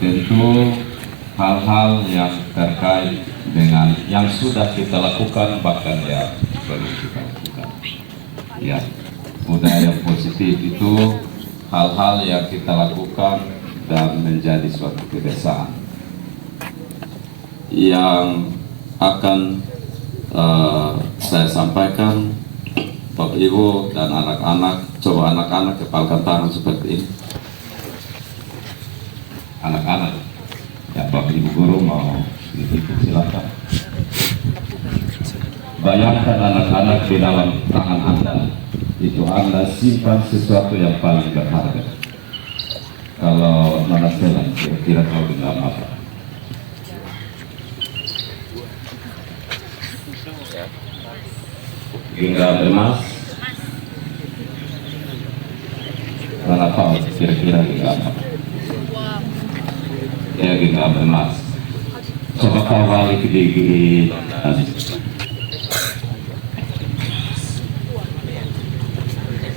tentu hal-hal yang terkait dengan yang sudah kita lakukan bahkan yang perlu kita lakukan. Ya, budaya positif itu hal-hal yang kita lakukan dan menjadi suatu kebiasaan yang akan saya sampaikan. Bapak Ibu dan anak-anak, coba anak-anak kepalkan tangan seperti ini. Anak-anak, ya Bapak Ibu guru mau ikut silakan. Bayangkan anak-anak di dalam tangan Anda, itu Anda simpan sesuatu yang paling berharga. Kalau Nona Stella, kira-kira tahu dengan apa? Genggam emas. Nona tahu kira-kira genggam apa? Ya, genggam emas. Coba kau balik di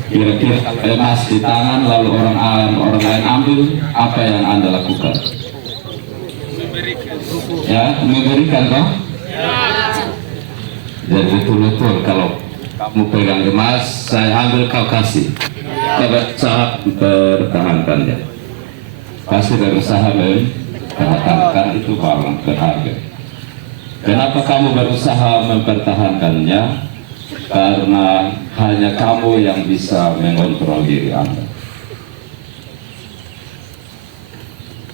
kira-kira emas di tangan lalu orang lain ambil, apa yang Anda lakukan? Ya, memberikan toh? Jadi betul-betul kalau kamu pegang emas, saya ambil kau kasih. Coba pertahankannya. Pasti berusaha mempertahankan itu barang berharga. Kenapa kamu berusaha mempertahankannya? Karena hanya kamu yang bisa mengontrol diri Anda.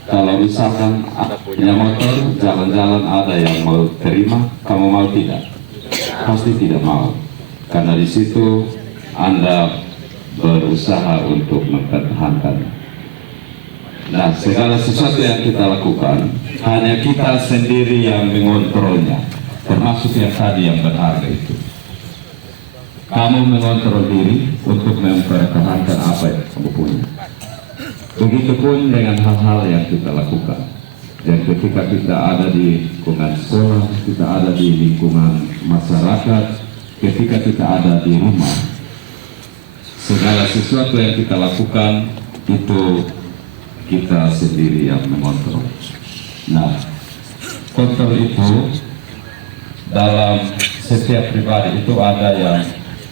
Kalau misalkan ada punya motor, jalan-jalan ada yang mau terima, kamu mau tidak? Pasti tidak mau. Karena di situ Anda berusaha untuk mempertahankannya. Nah, segala sesuatu yang kita lakukan, hanya kita sendiri yang mengontrolnya, termasuk yang tadi yang berharga itu. Kamu mengontrol diri untuk mempertahankan apa yang kamu punya. Begitupun dengan hal-hal yang kita lakukan. Dan ketika kita ada di lingkungan sekolah, kita ada di lingkungan masyarakat, ketika kita ada di rumah, segala sesuatu yang kita lakukan itu kita sendiri yang mengontrol. Nah, kontrol itu dalam setiap pribadi itu ada yang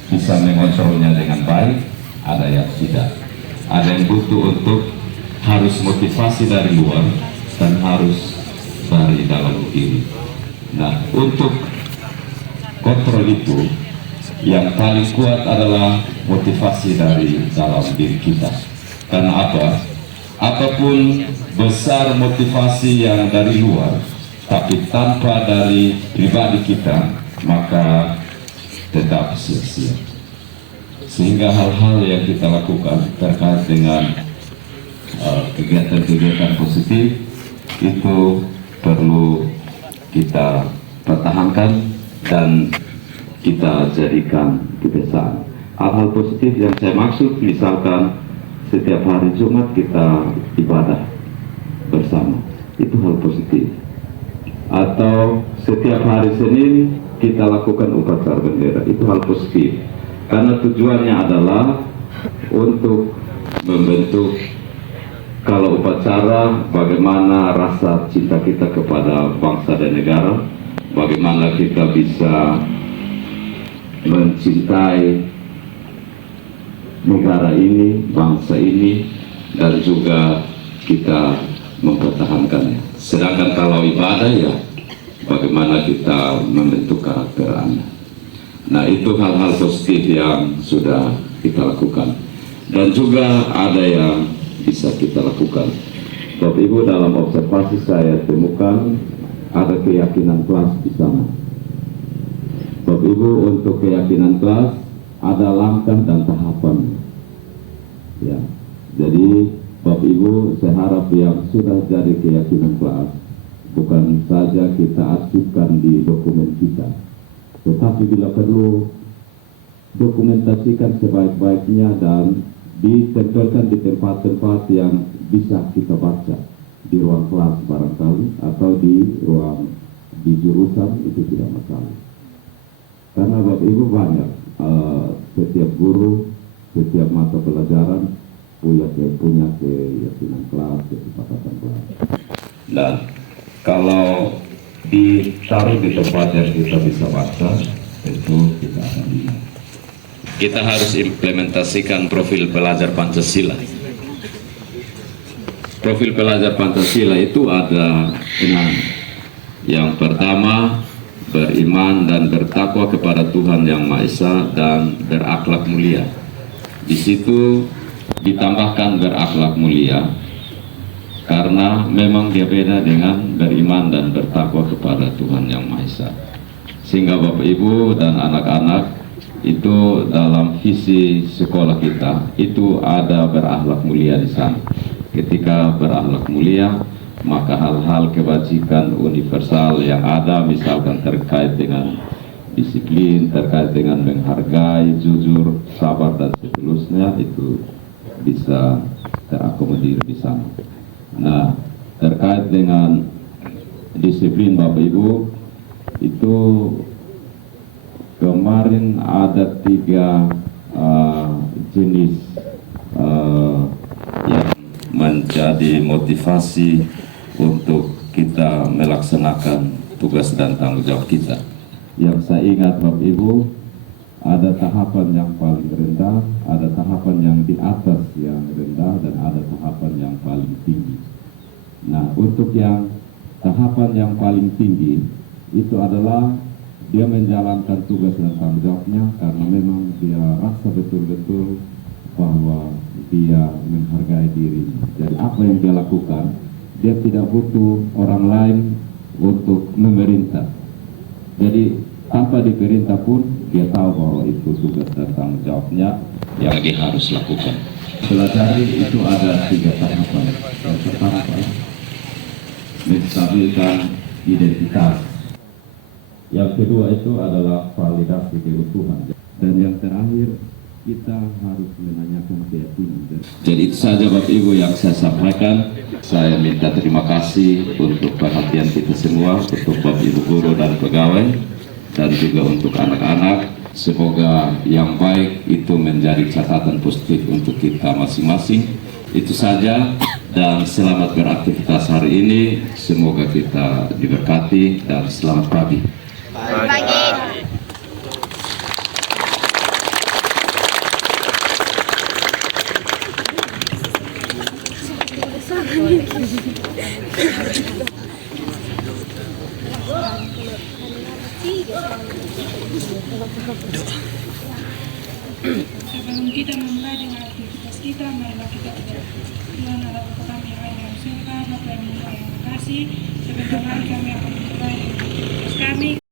bisa mengontrolnya dengan baik, ada yang tidak. Ada yang butuh untuk harus motivasi dari luar dan harus dari dalam diri. Nah, untuk kontrol itu yang paling kuat adalah motivasi dari dalam diri kita. Karena apa? Apapun besar motivasi yang dari luar, tapi tanpa dari pribadi kita, maka tetap sia-sia. Sehingga hal-hal yang kita lakukan terkait dengan kegiatan-kegiatan positif itu perlu kita pertahankan dan kita jadikan kebiasaan. Hal-hal positif yang saya maksud, misalkan setiap hari Jumat kita ibadah bersama, itu hal positif. Atau setiap hari Senin kita lakukan upacara bendera, itu hal positif. Karena tujuannya adalah untuk membentuk, kalau upacara, bagaimana rasa cinta kita kepada bangsa dan negara, bagaimana kita bisa mencintai negara ini, bangsa ini, dan juga kita mempertahankannya. Sedangkan kalau ibadah, ya bagaimana kita membentuk karakter Anda. Nah, itu hal-hal positif yang sudah kita lakukan. Dan juga ada yang bisa kita lakukan. Bapak Ibu, dalam observasi saya temukan ada keyakinan kelas di sana. Bapak Ibu, untuk keyakinan kelas ada langkah dan tahapan. Ya, jadi Bapak Ibu, saya harap yang sudah jadi keyakinan kelas bukan saja kita aktifkan di dokumen kita, tetapi bila perlu dokumentasikan sebaik-baiknya dan ditempelkan di tempat-tempat yang bisa kita baca, di ruang kelas barangkali atau di ruang di jurusan, itu tidak masalah. Karena Bapak Ibu banyak setiap guru, setiap mata pelajaran punya keyakinan kelas, kesepakatan kelas. Dan kalau ditaruh di tempat yang kita bisa baca, itu kita akan lihat. Kita harus implementasikan profil pelajar Pancasila. Profil pelajar Pancasila itu ada 6. Yang pertama, beriman dan bertakwa kepada Tuhan Yang Maha Esa dan berakhlak mulia. Di situ ditambahkan berakhlak mulia karena memang dia beda dengan beriman dan bertakwa kepada Tuhan Yang Maha Esa. Sehingga Bapak Ibu dan anak-anak itu dalam visi sekolah kita itu ada berakhlak mulia di sana. Ketika berakhlak mulia, maka hal-hal kebajikan universal yang ada, misalkan terkait dengan disiplin, terkait dengan menghargai, jujur, sabar, dan seterusnya, itu bisa terakomodir di sana. Nah, terkait dengan disiplin Bapak Ibu, itu kemarin ada 3 jenis yang menjadi motivasi untuk kita melaksanakan tugas dan tanggung jawab kita. Yang saya ingat Bapak Ibu, ada tahapan yang paling rendah, ada tahapan yang di atas yang rendah, dan ada tahapan yang paling tinggi. Nah, untuk yang tahapan yang paling tinggi itu adalah dia menjalankan tugas dan tanggung jawabnya karena memang dia rasa betul-betul bahwa dia menghargai dirinya. Jadi apa yang dia lakukan, dia tidak butuh orang lain untuk memerintah. Jadi tanpa diperintah pun dia tahu bahwa itu tugas dan tanggung jawabnya yang dia harus lakukan. Pelajari itu ada 3 tahapan. Yang pertama, menstabilkan identitas. Yang kedua itu adalah validasi keutuhan. Dan yang terakhir, kita harus menanyakan keyakinan. Jadi itu saja Bapak Ibu yang saya sampaikan. Saya minta terima kasih untuk perhatian kita semua, untuk Bapak Ibu guru dan pegawai, dan juga untuk anak-anak. Semoga yang baik itu menjadi catatan positif untuk kita masing-masing. Itu saja, dan selamat beraktivitas hari ini. Semoga kita diberkati, dan selamat pagi. Pagi. Sebelum kita memulai dengan aktivitas kita, marilah kita berdoa. Tuhan Allah Bapa kami yang ada dalam surga, Bapa yang mulia yang terkasih, sebentar lagi kami akan memulai aktivitas kami.